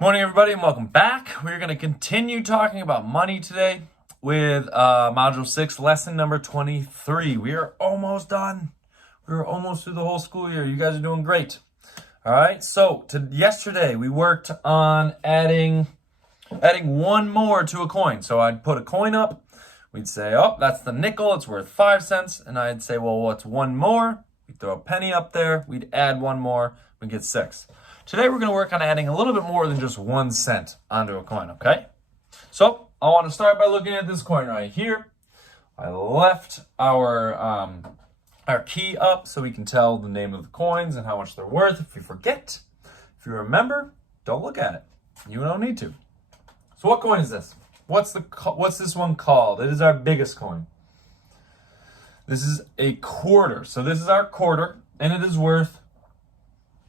Morning, everybody, and welcome back. We're going to continue talking about money today with Module 6, lesson number 23. We are almost done. We're almost through the whole school year. You guys are doing great. All right, so yesterday we worked on adding one more to a coin. So I'd put a coin up. We'd say, oh, that's the nickel. It's worth 5 cents. And I'd say, well, what's one more? We'd throw a penny up there. We'd add one more. We'd get 6. Today we're going to work on adding a little bit more than just 1 cent onto a coin, okay? So I want to start by looking at this coin right here. I left our key up so we can tell the name of the coins and how much they're worth. If you forget, if you remember, don't look at it. You don't need to. So what coin is this? What's this one called? It is our biggest coin. This is a quarter. So this is our quarter, and it is worth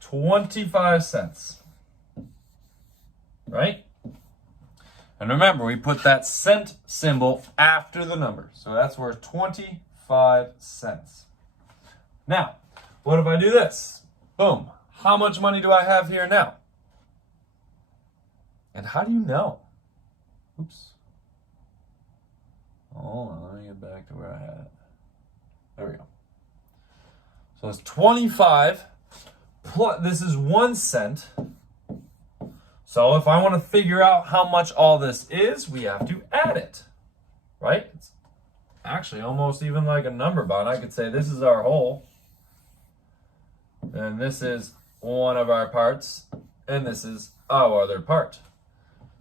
25 cents, right? And remember, we put that cent symbol after the number. So that's worth 25 cents. Now, what if I do this? Boom. How much money do I have here now? And how do you know? Oops. Hold on, let me get back to where I had it. There we go. So it's 25. Plus, this is 1 cent. So if I want to figure out how much all this is, we have to add it, right? It's actually almost even like a number bond. I could say this is our whole, and this is one of our parts, and this is our other part.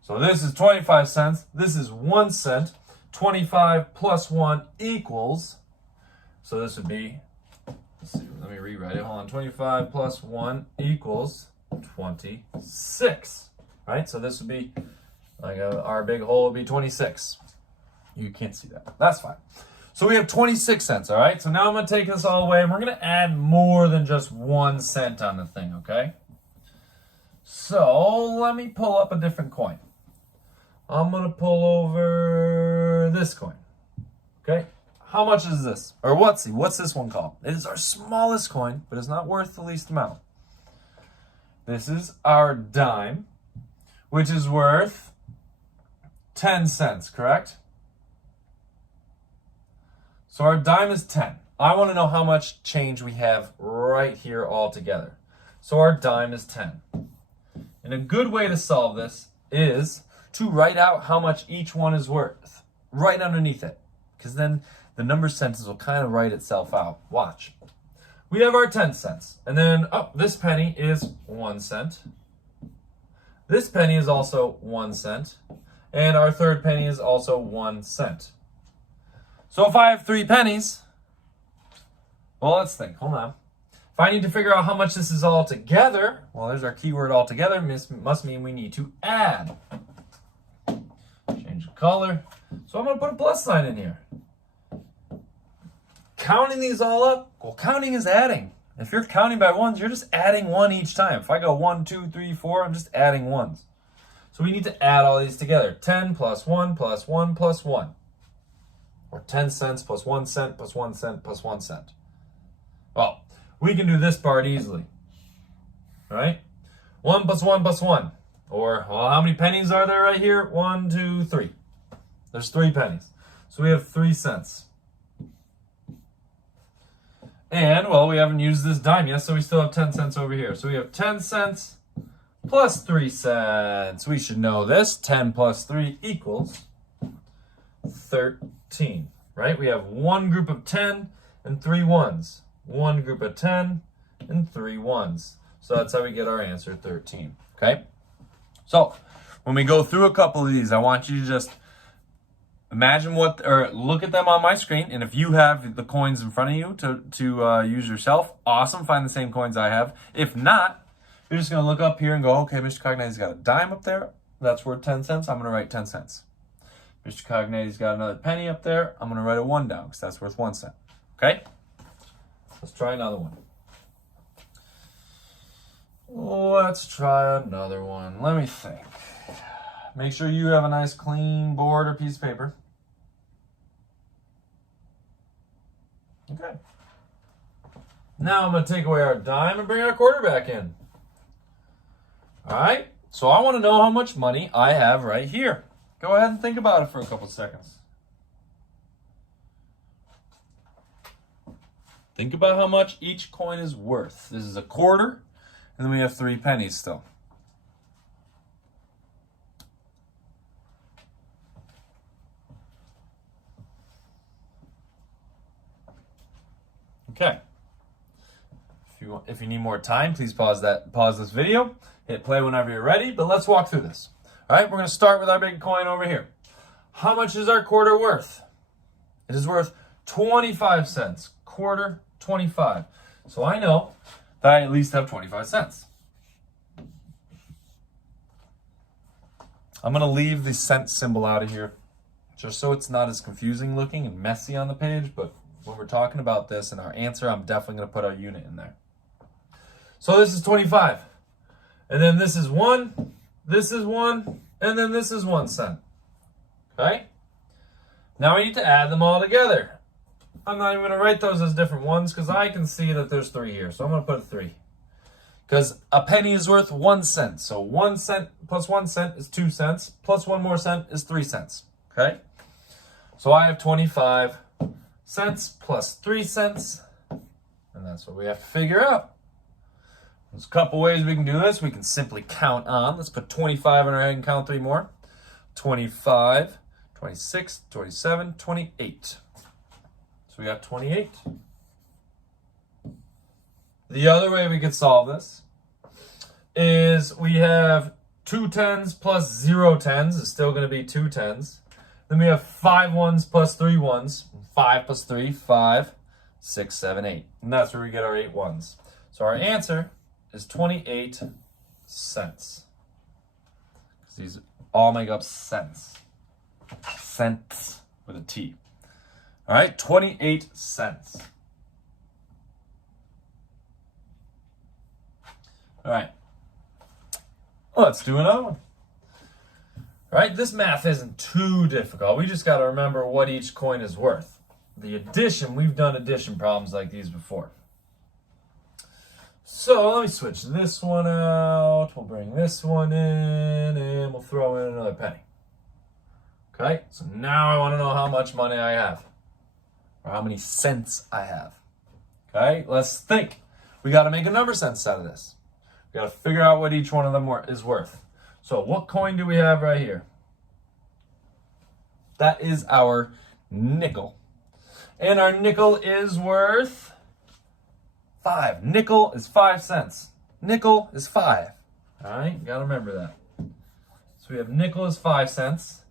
So this is 25 cents. This is 1 cent. 25 plus 1 equals, so this would be, let's see, let me rewrite it. Hold on. 25 plus 1 equals 26. Right? So this would be, like our big hole would be 26. You can't see that. That's fine. So we have 26 cents, all right? So now I'm going to take this all away, and we're going to add more than just 1 cent on the thing, okay? So let me pull up a different coin. I'm going to pull over this coin, okay? How much is this? Or what's this one called? It is our smallest coin, but it's not worth the least amount. This is our dime, which is worth 10 cents, correct? So our dime is 10. I want to know how much change we have right here all together. So our dime is 10. And a good way to solve this is to write out how much each one is worth right underneath it, because then the number sentence will kind of write itself out. Watch. We have our 10 cents. And then, this penny is 1 cent. This penny is also 1 cent. And our third penny is also 1 cent. So if I have 3 pennies, well, let's think. Hold on. If I need to figure out how much this is all together, well, there's our keyword all together. Must mean we need to add. Change the color. So I'm going to put a plus sign in here. Counting these all up, well, counting is adding. If you're counting by ones, you're just adding 1 each time. If I go 1, 2, 3, 4, I'm just adding ones. So we need to add all these together. 10 plus 1 plus 1 plus 1. Or 10 cents plus 1 cent plus 1 cent plus 1 cent. Well, we can do this part easily. All right? 1 plus 1 plus 1. Or, well, how many pennies are there right here? 1, 2, 3. There's 3 pennies. So we have 3 cents. And, well, we haven't used this dime yet, so we still have 10 cents over here. So we have 10 cents plus 3 cents. We should know this. 10 plus 3 equals 13, right? We have one group of 10 and 3 ones. One group of 10 and 3 ones. So that's how we get our answer, 13, okay? So when we go through a couple of these, I want you to just imagine or look at them on my screen, and if you have the coins in front of you to use yourself, awesome, find the same coins I have. If not, you're just going to look up here and go, okay, Mr. Cognati's got a dime up there. That's worth 10 cents. I'm going to write 10 cents. Mr. Cognati's got another penny up there. I'm going to write a 1 down because that's worth 1 cent. Okay? Let's try another one. Let's try another one. Let me think. Make sure you have a nice clean board or piece of paper. Okay. Now I'm going to take away our dime and bring our quarter back in. All right. So I want to know how much money I have right here. Go ahead and think about it for a couple seconds. Think about how much each coin is worth. This is a quarter, and then we have 3 pennies still. Okay. If you need more time, please pause this video. Hit play whenever you're ready, but let's walk through this. All right, we're going to start with our big coin over here. How much is our quarter worth? It is worth 25 cents. Quarter, 25. So I know that I at least have 25 cents. I'm going to leave the cent symbol out of here just so it's not as confusing looking and messy on the page, but when we're talking about this and our answer, I'm definitely going to put our unit in there. So this is 25. And then this is 1, this is 1, and then this is 1 cent. Okay? Now we need to add them all together. I'm not even going to write those as different ones because I can see that there's 3 here. So I'm going to put a 3. Because a penny is worth 1 cent. So 1 cent plus 1 cent is 2 cents. Plus 1 more cent is 3 cents. Okay? So I have 25 cents plus 3 cents. And that's what we have to figure out. There's a couple ways we can do this. We can simply count on. Let's put 25 in our head and count 3 more. 25, 26, 27, 28. So we got 28. The other way we could solve this is we have 2 tens plus 0 tens is still going to be 2 tens. Then we have 5 ones plus 3 ones. 5 plus 3, 5, 6, 7, 8. And that's where we get our 8 ones. So our answer is 28 cents. Because these all make up cents. Cents with a T. All right, 28 cents. All right, let's do another one. All right, this math isn't too difficult. We just got to remember what each coin is worth. The addition, we've done addition problems like these before. So let me switch this one out. We'll bring this one in, and we'll throw in another penny. Okay, so now I want to know how much money I have, or how many cents I have. Okay, let's think. We got to make a number sense out of this. We got to figure out what each one of them is worth. So what coin do we have right here? That is our nickel. And our nickel is worth 5. Nickel is 5 cents. Nickel is 5. All right, got to remember that. So we have nickel is 5 cents.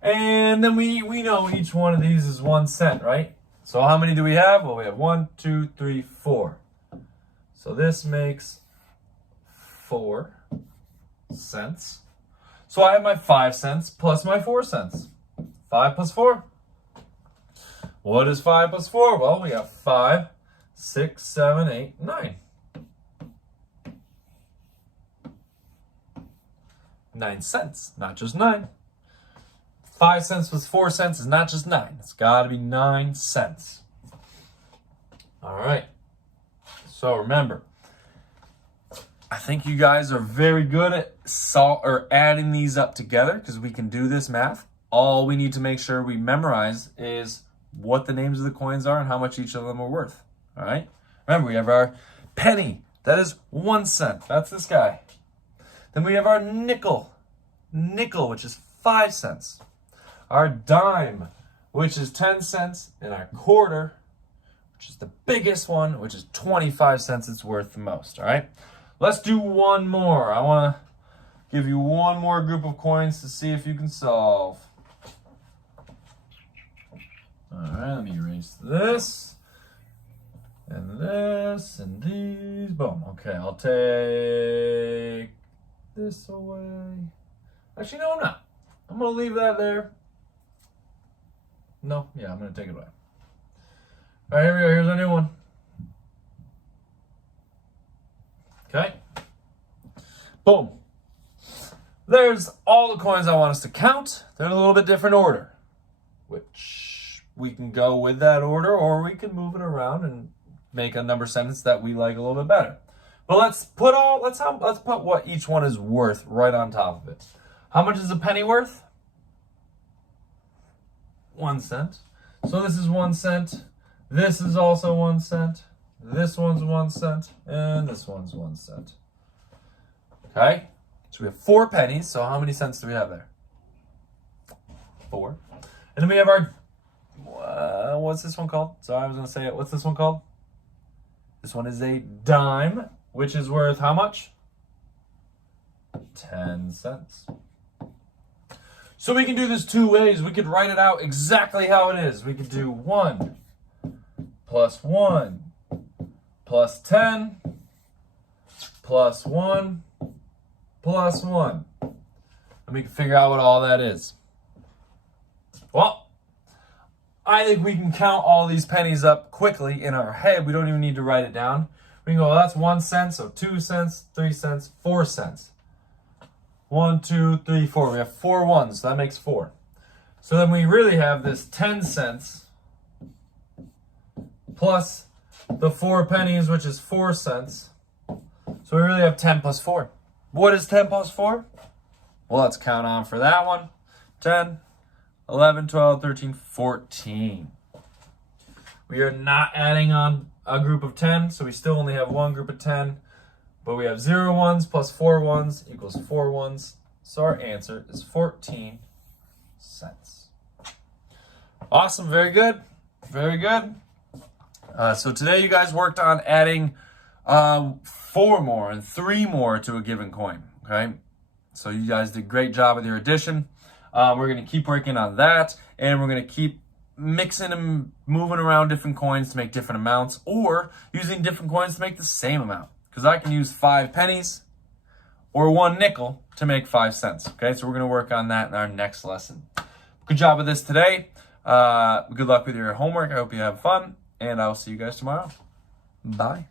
And then we know each one of these is 1 cent, right? So how many do we have? Well, we have 1, 2, 3, 4. So this makes 4 cents. So I have my 5 cents plus my 4 cents. 5 plus 4. What is 5 plus 4? Well, we got 5, 6, 7, 8, 9. 9 cents, not just 9. 5 cents plus 4 cents is not just 9. It's got to be 9 cents. All right. So remember, I think you guys are very good at adding these up together because we can do this math. All we need to make sure we memorize is what the names of the coins are and how much each of them are worth. All right. Remember, we have our penny. That is 1 cent. That's this guy. Then we have our nickel. Nickel, which is 5 cents. Our dime, which is 10 cents. And our quarter, which is the biggest one, which is 25 cents. It's worth the most. All right. Let's do one more. I want to give you one more group of coins to see if you can solve. All right, let me erase this and this and these. Boom. Okay, I'll take this away. Actually, no, I'm not. I'm going to leave that there. No, yeah, I'm going to take it away. All right, here we go. Here's our new one. Okay. Boom. There's all the coins I want us to count. They're in a little bit different order, which we can go with that order, or we can move it around and make a number sentence that we like a little bit better. But let's put what each one is worth right on top of it. How much is a penny worth? 1 cent. So this is 1 cent. This is also 1 cent. This one's 1 cent. And this one's 1 cent. Okay? So we have 4 pennies. So how many cents do we have there? 4. And then we have our, what's this one called? Sorry, I was going to say it. What's this one called? This one is a dime, which is worth how much? 10 cents. So we can do this 2 ways. We could write it out exactly how it is. We could do 1 plus 1 plus 10 plus 1 plus 1. And we can figure out what all that is. Well, I think we can count all these pennies up quickly in our head. We don't even need to write it down. We can go, well, that's 1 cent, so 2 cents, 3 cents, 4 cents. 1, 2, 3, 4. We have 4 ones, so that makes 4. So then we really have this 10 cents plus the 4 pennies, which is 4 cents. So we really have 10 plus 4. What is 10 plus 4? Well, let's count on for that one. 10, 11, 12, 13, 14. We are not adding on a group of 10, so we still only have one group of 10. But we have 0 ones plus 4 ones equals 4 ones. So our answer is 14 cents. Awesome. Very good. Very good. So today you guys worked on adding 4 more and 3 more to a given coin. Okay. So you guys did a great job with your addition. We're going to keep working on that, and we're going to keep mixing and moving around different coins to make different amounts, or using different coins to make the same amount. Because I can use 5 pennies or 1 nickel to make 5 cents. Okay, so we're going to work on that in our next lesson. Good job with this today. Good luck with your homework. I hope you have fun, and I'll see you guys tomorrow. Bye.